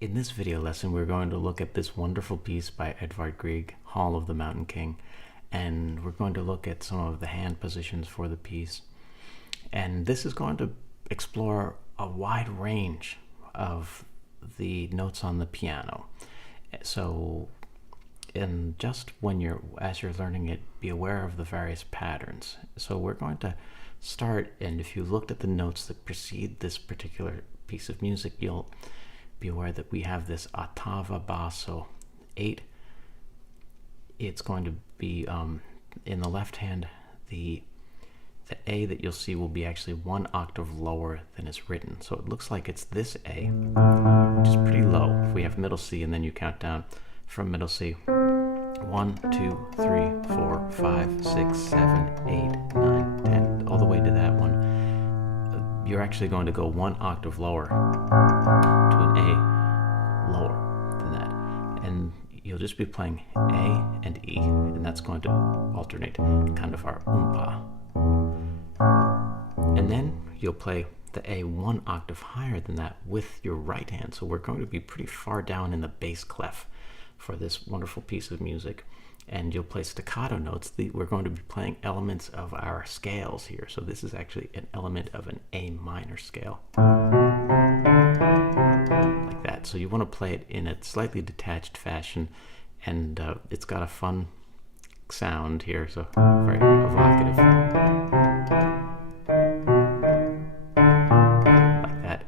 In this video lesson, we're going to look at this wonderful piece by Edvard Grieg, Hall of the Mountain King, and we're going to look at some of the hand positions for the piece. And this is going to explore a wide range of the notes on the piano. So, as you're learning it, be aware of the various patterns. So we're going to start, and if you looked at the notes that precede this particular piece of music, you'll be aware that we have this ottava basso 8. It's going to be in the left hand, the A that you'll see will be actually 1 octave lower than is written. So it looks like it's this A, which is pretty low. If we have middle C and then you count down from middle C, 1, 2, 3, 4, 5, 6, 7, 8, 9, 10, all the way to that one. You're actually going to go 1 octave lower to an A lower than that. And you'll just be playing A and E, and that's going to alternate, kind of our umpa. And then you'll play the A 1 octave higher than that with your right hand. So we're going to be pretty far down in the bass clef for this wonderful piece of music. And you'll play staccato notes. We're going to be playing elements of our scales here. So this is actually an element of an A minor scale. Like that. So you want to play it in a slightly detached fashion. And it's got a fun sound here. So very evocative. Like that.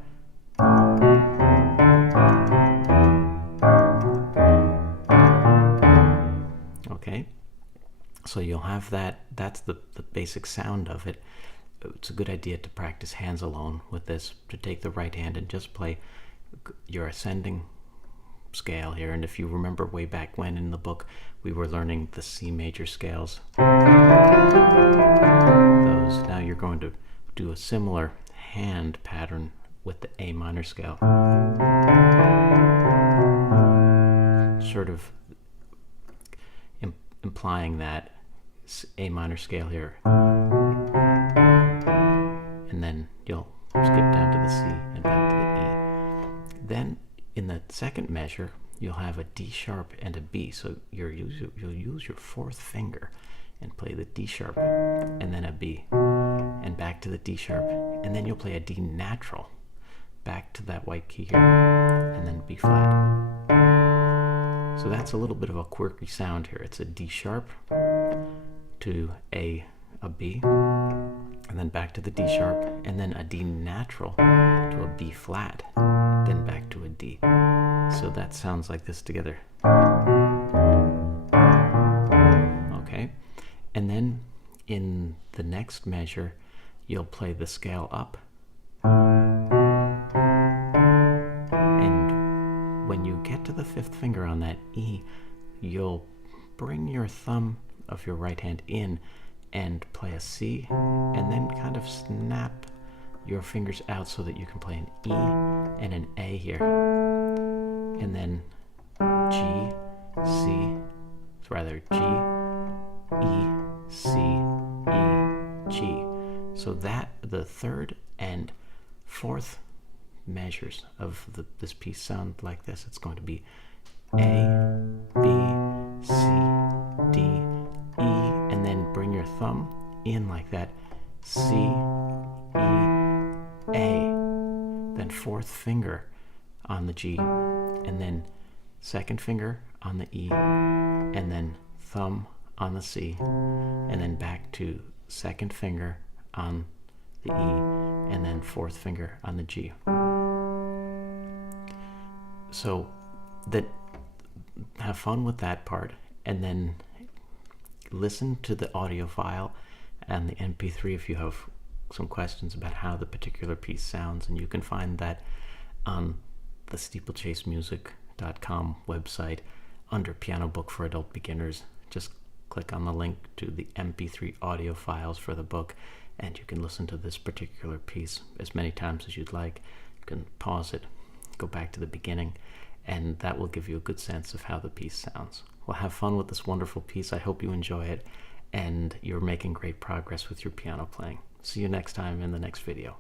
Okay, so you'll have that. That's the basic sound of it. It's a good idea to practice hands alone with this, to take the right hand and just play your ascending scale here. And if you remember way back when in the book, we were learning the C major scales. Those. Now you're going to do a similar hand pattern with the A minor scale. Sort of implying that A minor scale here. And then you'll skip down to the C and back to the E. Then in the second measure, you'll have a D sharp and a B. So you'll use your fourth finger and play the D sharp and then a B and back to the D sharp. And then you'll play a D natural back to that white key here and then B flat. So that's a little bit of a quirky sound here. It's a D sharp to a B, and then back to the D sharp, and then a D natural to a B flat, then back to a D. So that sounds like this together. Okay, and then in the next measure, you'll play the scale up. When you get to the fifth finger on that E, you'll bring your thumb of your right hand in and play a C, and then kind of snap your fingers out so that you can play an E and an A here. And then G, C, rather G, E, C, E, G. So that the third and fourth measures of this piece sound like this. It's going to be A, B, C, D, E, and then bring your thumb in like that. C, E, A. Then fourth finger on the G, and then second finger on the E, and then thumb on the C, and then back to second finger on the E, and then fourth finger on the G. So have fun with that part, and then listen to the audio file and the MP3 if you have some questions about how the particular piece sounds, and you can find that on the steeplechasemusic.com website under Piano Book for Adult Beginners. Just click on the link to the MP3 audio files for the book, and you can listen to this particular piece as many times as you'd like. You can pause it, go back to the beginning, and that will give you a good sense of how the piece sounds. Well, have fun with this wonderful piece. I hope you enjoy it, and you're making great progress with your piano playing. See you next time in the next video.